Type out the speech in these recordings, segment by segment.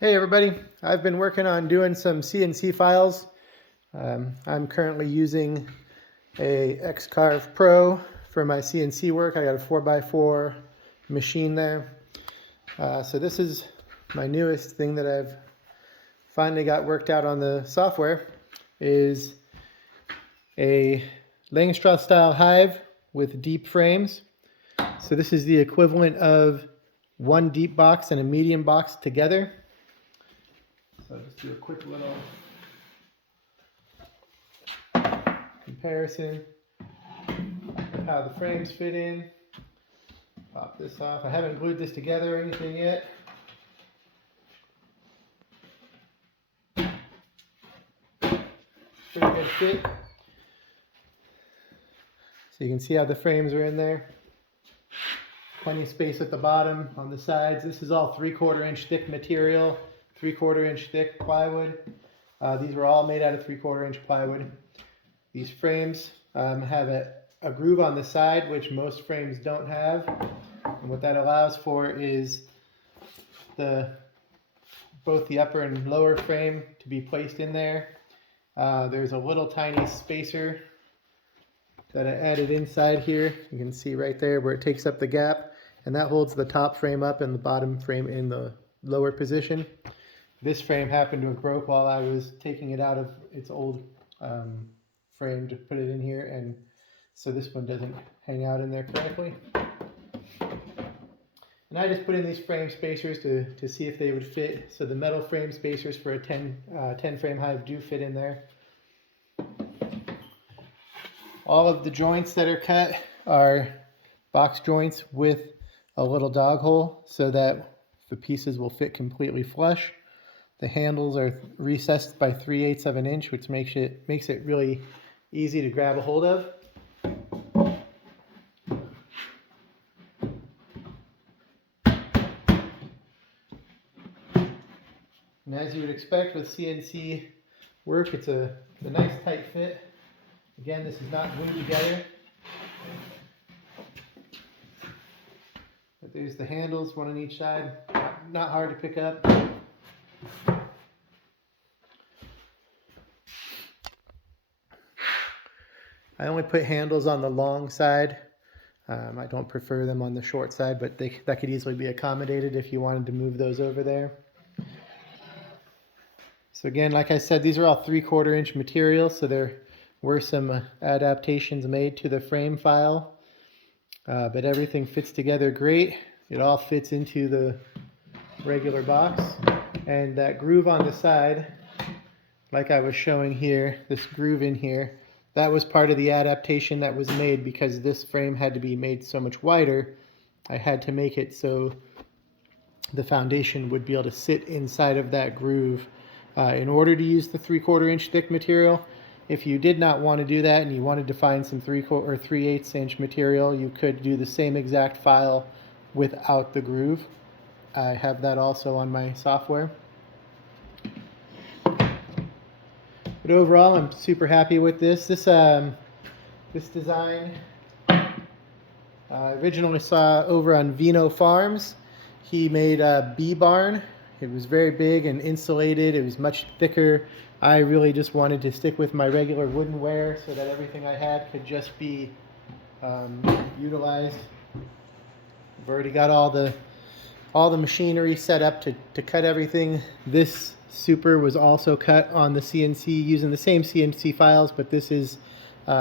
Hey everybody, I've been working on doing some CNC files. I'm currently using a X-Carve Pro for my CNC work. I got a 4x4 machine there. So this is my newest thing that I've finally got worked out on the software, is a langstroth style hive with deep frames. So this is the equivalent of one deep box and a medium box together. So I'll just do a quick little comparison of how the frames fit in. Pop this off. I haven't glued this together or anything yet. Pretty good fit. So you can see how the frames are in there. Plenty of space at the bottom, on the sides. This is all 3/4 inch thick material, 3/4 inch thick plywood. These were all made out of 3/4 inch plywood. These frames have a groove on the side, which most frames don't have. And what that allows for is both the upper and lower frame to be placed in there. There's a little tiny spacer that I added inside here. You can see right there where it takes up the gap, and that holds the top frame up and the bottom frame in the lower position. This frame happened to have broke while I was taking it out of its old frame to put it in here, and so this one doesn't hang out in there correctly. And I just put in these frame spacers to see if they would fit. So the metal frame spacers for a 10 frame hive do fit in there. All of the joints that are cut are box joints with a little dog hole so that the pieces will fit completely flush. The handles are recessed by 3/8 of an inch, which makes it really easy to grab a hold of. And as you would expect with CNC work, it's a nice tight fit. Again, this is not glued together. But there's the handles, one on each side. Not hard to pick up. I only put handles on the long side. I don't prefer them on the short side, but that could easily be accommodated if you wanted to move those over there. So again, like I said, these are all 3/4 inch material, so there were some adaptations made to the frame file, but everything fits together great. It all fits into the regular box, and that groove on the side, like I was showing here, this groove in here, that was part of the adaptation that was made because this frame had to be made so much wider. I had to make it so the foundation would be able to sit inside of that groove in order to use the 3/4 inch thick material. If you did not want to do that and you wanted to find some 3/4 or 3/8 inch material, you could do the same exact file without the groove. I have that also on my software. But overall, I'm super happy with this. This design I originally saw over on Vino Farms. He made a bee barn. It was very big and insulated. It was much thicker. I really just wanted to stick with my regular woodenware so that everything I had could just be utilized. I've already got all the machinery set up to cut everything. This super was also cut on the CNC using the same CNC files, but this is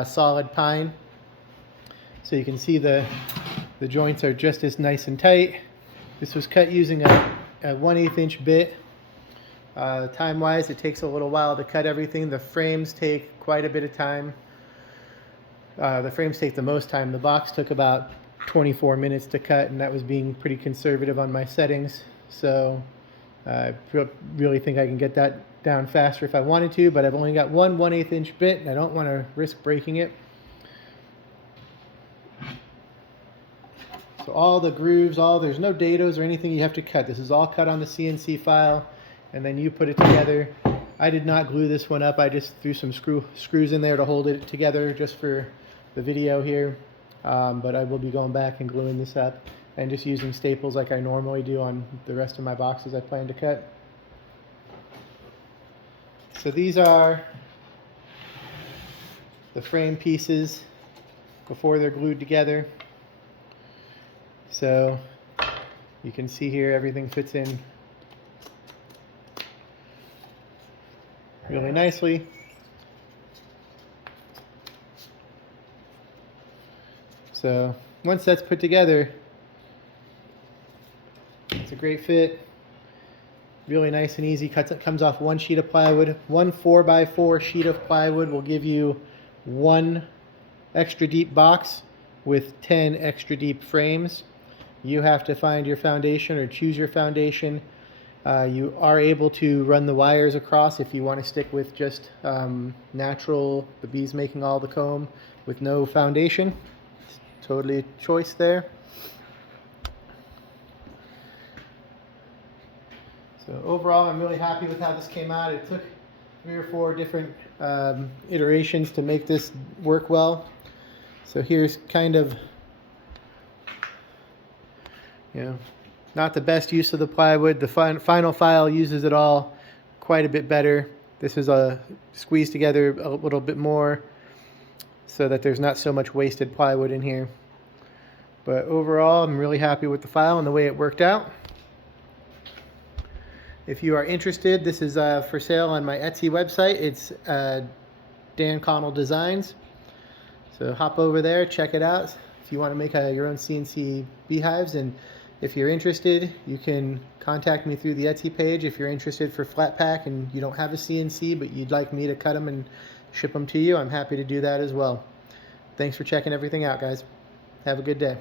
solid pine. So you can see the joints are just as nice and tight. This was cut using a 1/8 inch bit. Time-wise, it takes a little while to cut everything. The frames take quite a bit of time. The frames take the most time. The box took about 24 minutes to cut, and that was being pretty conservative on my settings. So I really think I can get that down faster if I wanted to, but I've only got one 1/8 inch bit, and I don't want to risk breaking it. So all the grooves, there's no dados or anything you have to cut. This is all cut on the CNC file, and then you put it together. I did not glue this one up. I just threw some screws in there to hold it together just for the video here. But I will be going back and gluing this up and just using staples like I normally do on the rest of my boxes I plan to cut. So these are the frame pieces before they're glued together. So you can see here everything fits in really nicely. So once that's put together, it's a great fit. Really nice and easy. Comes off one sheet of plywood. One 4x4 sheet of plywood will give you one extra deep box with 10 extra deep frames. You have to find your foundation or choose your foundation. You are able to run the wires across if you want to stick with just natural, the bees making all the comb with no foundation. It's totally a choice there. So overall, I'm really happy with how this came out. It took 3 or 4 different iterations to make this work well. So here's kind of, not the best use of the plywood. The final file uses it all quite a bit better. This is squeezed together a little bit more so that there's not so much wasted plywood in here. But overall, I'm really happy with the file and the way it worked out. If you are interested, this is for sale on my Etsy website. It's Dan Connell Designs. So hop over there, check it out if you want to make your own CNC beehives. And if you're interested, you can contact me through the Etsy page. If you're interested for flat pack and you don't have a CNC, but you'd like me to cut them and ship them to you, I'm happy to do that as well. Thanks for checking everything out, guys. Have a good day.